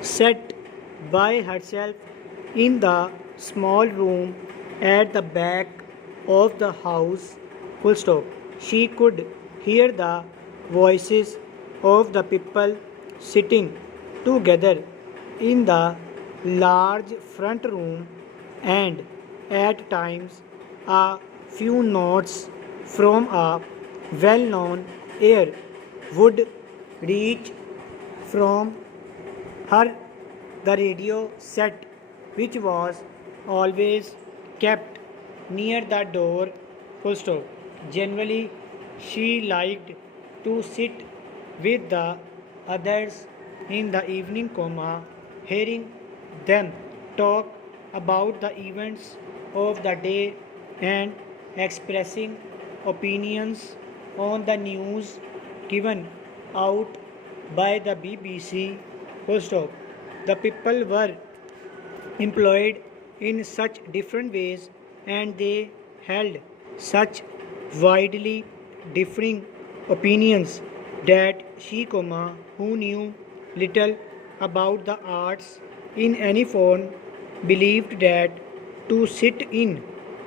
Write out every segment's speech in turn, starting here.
sat by herself in the small room at the back of the house. Full stop. She could hear the voices of the people sitting together in the large front room, and at times a few notes from a well known air would reach from her the radio set, which was always kept near the door. Full stop. Generally, she liked to sit with the others in the evening, hearing them talk about the events of the day and expressing opinions on the news given out by the BBC. Full stop. The people were employed in such different ways and they held such widely differing opinions that she, who knew little about the arts in any form, believed that to sit in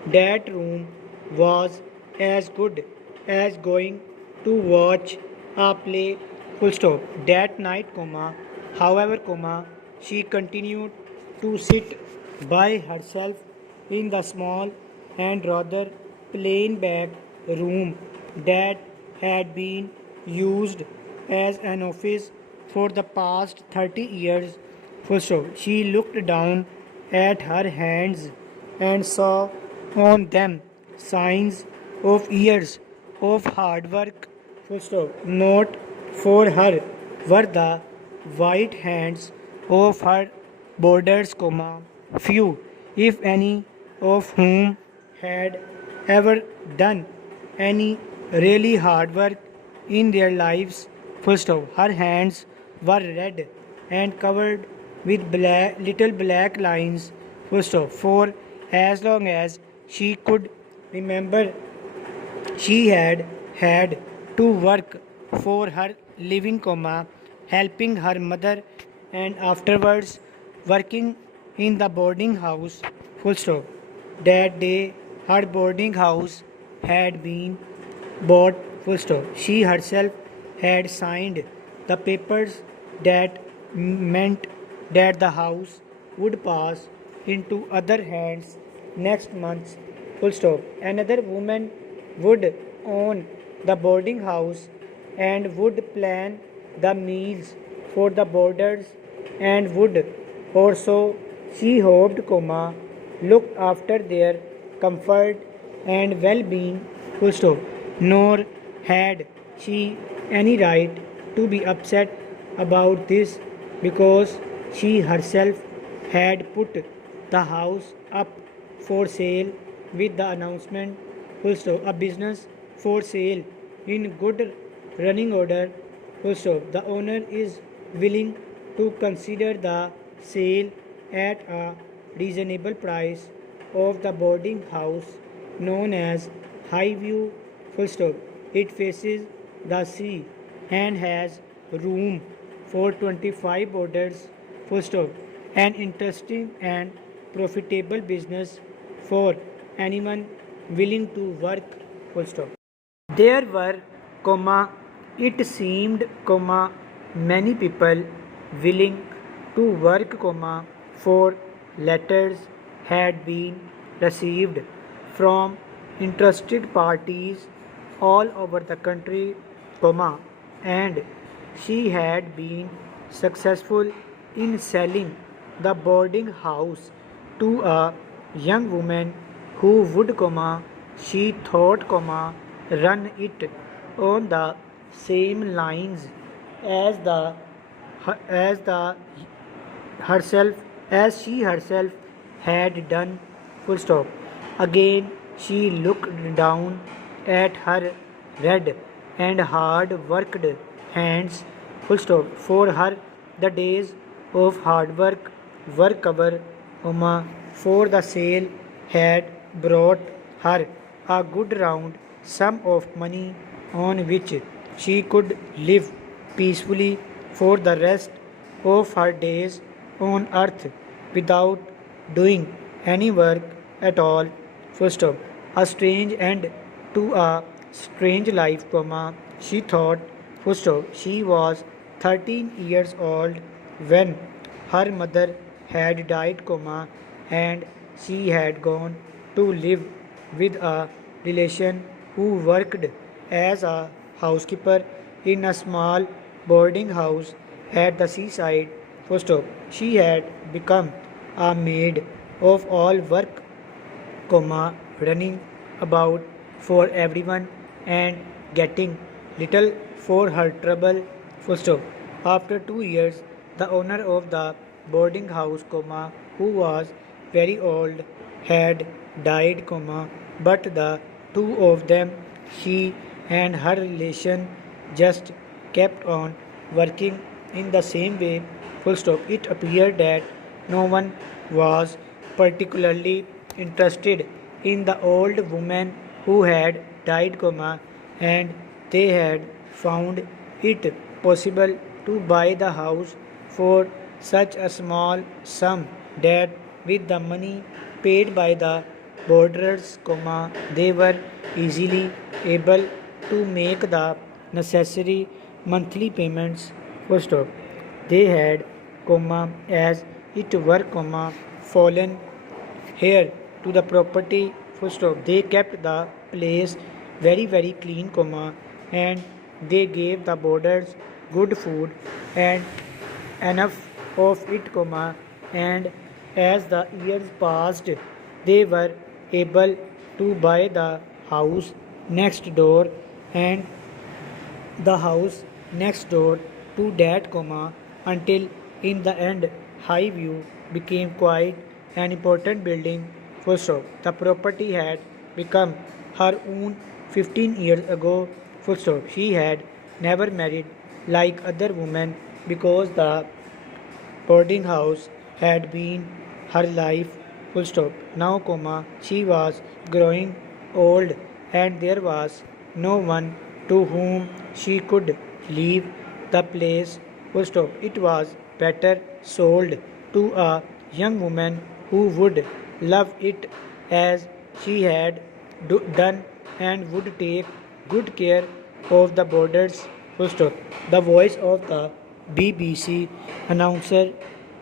that room was as good as going to watch a play. Full stop. That night, however, she continued to sit by herself in the small and rather plain back room that had been used as an office for the past 30 years. Full stop. She looked down at her hands and saw on them signs of years of hard work. Full stop. Not for her were the white hands of her boarders, few, if any, of whom had ever done any really hard work in their lives. Full stop. Her hands were red and covered with little black lines. Full stop. For as long as she could remember, she had had to work for her living, helping her mother and afterwards working in the boarding house. Full stop. That day her boarding house had been bought. Full stop. She herself had signed the papers that meant that the house would pass into other hands next month. Full stop. Another woman would own the boarding house and would plan the meals for the boarders and would also, she hoped, look after their comfort and well-being. Full stop. Nor had she any right to be upset about this because she herself had put the house up for sale with the announcement. Full stop. A business for sale in good running order. Full stop. The owner is willing to consider the sale at a reasonable price of the boarding house known as Highview. Full stop. It faces the sea and has room for 25 boarders. Full stop. An interesting and profitable business for anyone willing to work. Full stop. There were, it seemed, many people willing to work, for letters had been received from interested parties all over the country, and she had been successful in selling the boarding house to a young woman who would, she thought, run it on the same lines as the herself as she herself had done. Full stop. Again she looked down at her red and hard worked hands. Full stop. For her the days of hard work were cover, for the sale had brought her a good round sum of money on which she could live peacefully for the rest of her days on earth without doing any work at all. Full stop. A strange end to a strange life, comma, she thought. Full stop. She was 13 years old when her mother had died, comma, and she had gone to live with a relation who worked as a housekeeper in a small boarding house at the seaside. First off, she had become a maid of all work, comma, running about for everyone and getting little for her trouble. Full stop. After 2 years, the owner of the boarding house, comma, who was very old, had died, comma, but the two of them, she and her relation, just kept on working in the same way. Full stop. It appeared that no one was particularly interested in the old woman who had died, comma, and they had found it possible to buy the house for such a small sum that with the money paid by the boarders, comma, they were easily able to make the necessary monthly payments. First stop. They had, comma, as it were, comma, fallen here to the property. Full stop. They kept the place very clean, comma, and they gave the boarders good food and enough of it, comma, and as the years passed, they were able to buy the house next door and the house next door to that, comma, until in the end Highview became quite an important building. Full stop. The property had become her own 15 years ago. Full stop. She had never married like other women because the boarding house had been her life. Full stop. Now, comma, she was growing old and there was no one to whom she could leave the place. Full stop. It was better sold to a young woman who would love it as she had done and would take good care of the boarders. Full stop. The voice of the BBC announcer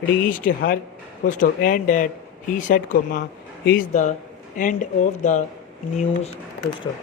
reached her. Full stop. And that he said, comma, is the end of the news. Full stop.